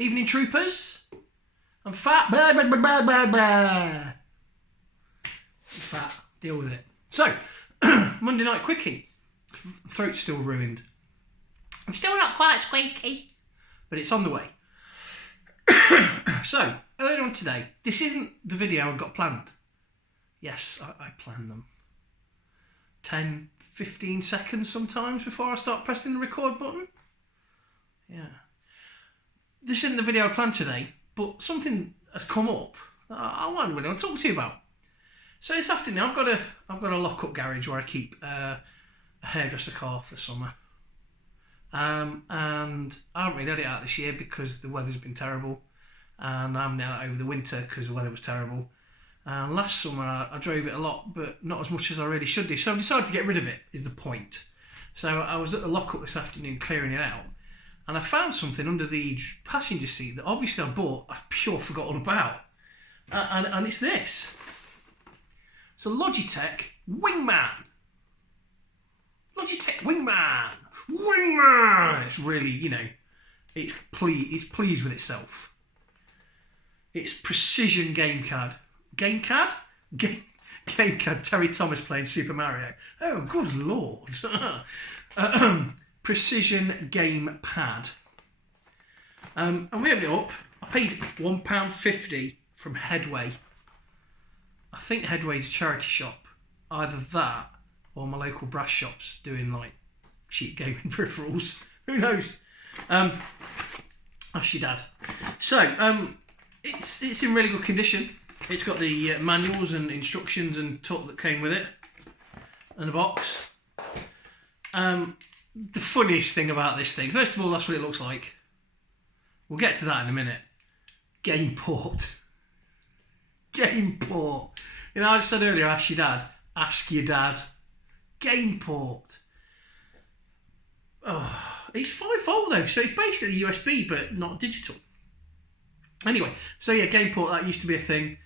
Evening troopers. I'm fat. Blah, blah, blah, blah, blah, blah. I'm fat. Deal with it. So, Monday night quickie. Throat's still ruined. I'm still not quite squeaky, but it's on the way. So, earlier on today, this isn't the video I've got planned. Yes, I plan them. 10, 15 seconds sometimes before I start pressing the record button. Yeah. This isn't the video I planned today, but something has come up that I want to talk to you about. So this afternoon, I've got a lock-up garage where I keep a hairdresser car for the summer. And I haven't really had it out this year because the weather's been terrible. And I haven't had it over the winter because the weather was terrible. And last summer I drove it a lot, but not as much as I really should do. So I decided to get rid of it, is the point. So I was at the lock-up this afternoon clearing it out. And I found something under the passenger seat that obviously I bought, I've pure forgot all about. And it's this. It's a Logitech Wingman. Logitech Wingman. Wingman. It's really, it's pleased with itself. It's precision game CAD. Game CAD? Game CAD. Terry Thomas playing Super Mario. Oh, good lord. Precision game pad. And we have it up. I paid £1.50 from Headway. I think Headway's a charity shop. Either that or my local brass shops doing like cheap gaming peripherals. Who knows? Ask your dad. So, it's in really good condition. It's got the manuals and instructions and tuck that came with it, and the box. The funniest thing about this thing, first of all, that's what it looks like. We'll get to that in a minute. Game port. Game port. I just said earlier, ask your dad. Ask your dad. Game port. Oh, it's 5-volt though, so it's basically USB but not digital. Anyway, so yeah, game port, that used to be a thing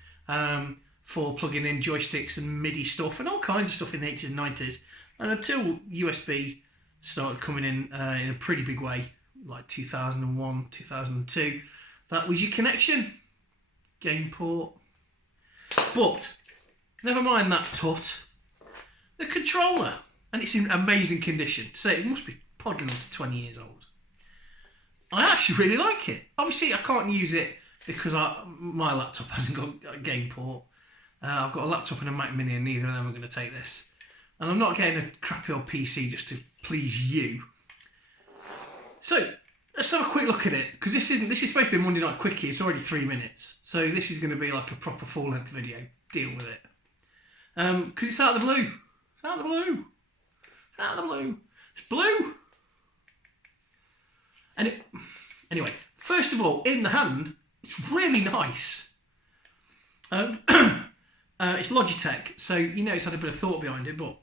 for plugging in joysticks and MIDI stuff and all kinds of stuff in the 80s and 90s. And until USB started coming in a pretty big way, like 2001, 2002, that was your connection. Game port. But, never mind that tut. The controller, and it's in amazing condition. So it must be podding up to 20 years old. I actually really like it. Obviously, I can't use it because my laptop hasn't got a game port. I've got a laptop and a Mac Mini, and neither of them are going to take this. And I'm not getting a crappy old PC just to please you. So let's have a quick look at it, because this is supposed to be a Monday night quickie. It's already 3 minutes, so this is going to be like a proper full length video. Deal with it, because it's out of the blue. It's out of the blue. Out of the blue. It's blue. And anyway, first of all, in the hand, it's really nice. It's Logitech, so it's had a bit of thought behind it, but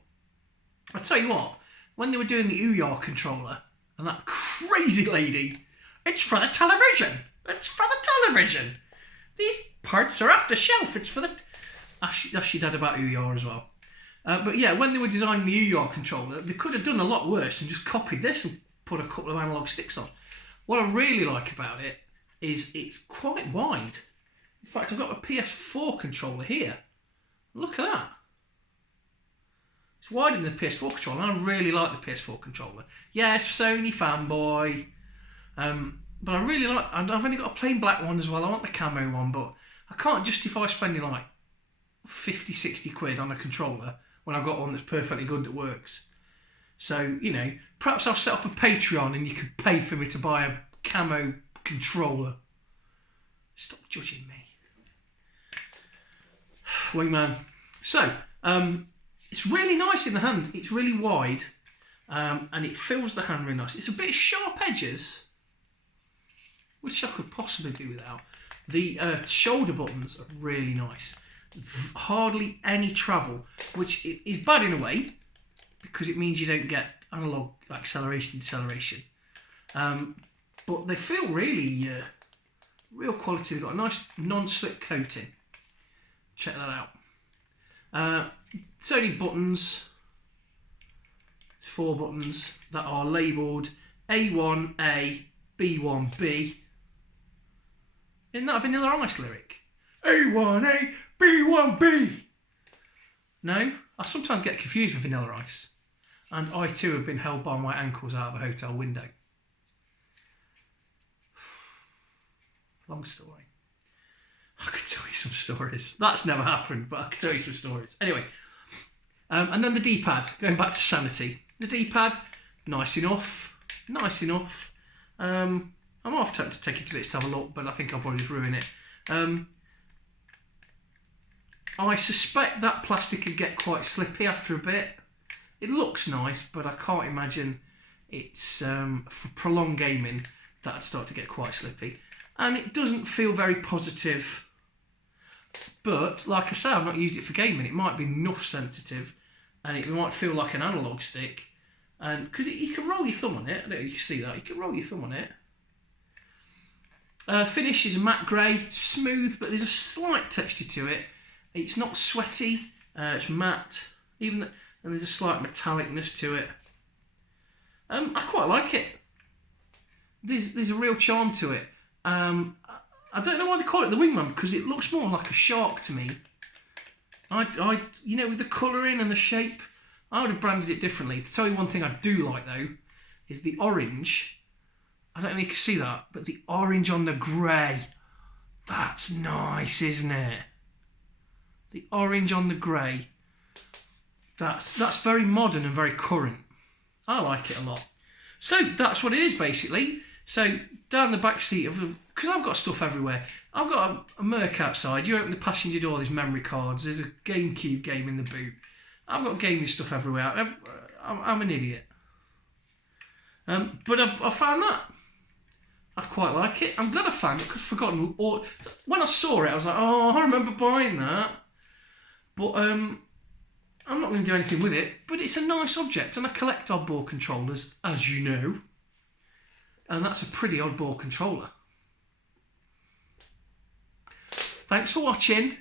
I tell you what, when they were doing the Ouya controller and that crazy lady, it's for the television. It's for the television. These parts are off the shelf. It's for the... Ask your dad about Ouya as well. But yeah, when they were designing the Ouya controller, they could have done a lot worse and just copied this and put a couple of analog sticks on. What I really like about it is it's quite wide. In fact, I've got a PS4 controller here. Look at that. It's wider than the PS4 controller, and I really like the PS4 controller. Yes, Sony fanboy. But I really like... And I've only got a plain black one as well. I want the camo one, but I can't justify spending like 50, 60 quid on a controller when I've got one that's perfectly good that works. So, perhaps I'll set up a Patreon and you could pay for me to buy a camo controller. Stop judging me. Wingman. So, it's really nice in the hand. It's really wide, and it fills the hand really nice. It's a bit sharp edges, which I could possibly do without. The shoulder buttons are really nice. Hardly any travel, which is bad in a way, because it means you don't get analog acceleration, deceleration. But they feel really real quality. They've got a nice non-slip coating. Check that out. It's only buttons. It's 4 buttons that are labelled A1A, B1B. Isn't that a Vanilla Ice lyric? A1A, B1B. No? I sometimes get confused with Vanilla Ice. And I too have been held by my ankles out of a hotel window. Long story. I could tell you some stories. That's never happened, but I could tell you some stories. Anyway, and then the D-pad, going back to sanity. The D-pad, nice enough. Nice enough. I'm half tempted to take it to bits to have a look, but I think I'll probably ruin it. I suspect that plastic could get quite slippy after a bit. It looks nice, but I can't imagine it's for prolonged gaming that'd start to get quite slippy. And it doesn't feel very positive. But like I say, I've not used it for gaming. It might be enough sensitive, and it might feel like an analog stick. And because you can roll your thumb on it, I don't know if you can see that. You can roll your thumb on it. Finish is matte grey, smooth, but there's a slight texture to it. It's not sweaty. It's matte, and there's a slight metallicness to it. I quite like it. There's a real charm to it. I don't know why they call it the Wingman, because it looks more like a shark to me. You know, with the colouring and the shape, I would have branded it differently. To tell you one thing I do like though, is the orange. I don't know if you can see that, but the orange on the grey. That's nice, isn't it? The orange on the grey. That's very modern and very current. I like it a lot. So that's what it is basically. So down the back seat of, because I've got stuff everywhere. I've got a Merc outside. You open the passenger door, there's memory cards. There's a GameCube game in the boot. I've got gaming stuff everywhere. I'm an idiot. But I found that. I quite like it. I'm glad I found it because I've forgotten. Or when I saw it, I was like, oh, I remember buying that. But I'm not going to do anything with it. But it's a nice object, and I collect oddball controllers, as you know. And that's a pretty oddball controller. Thanks for watching.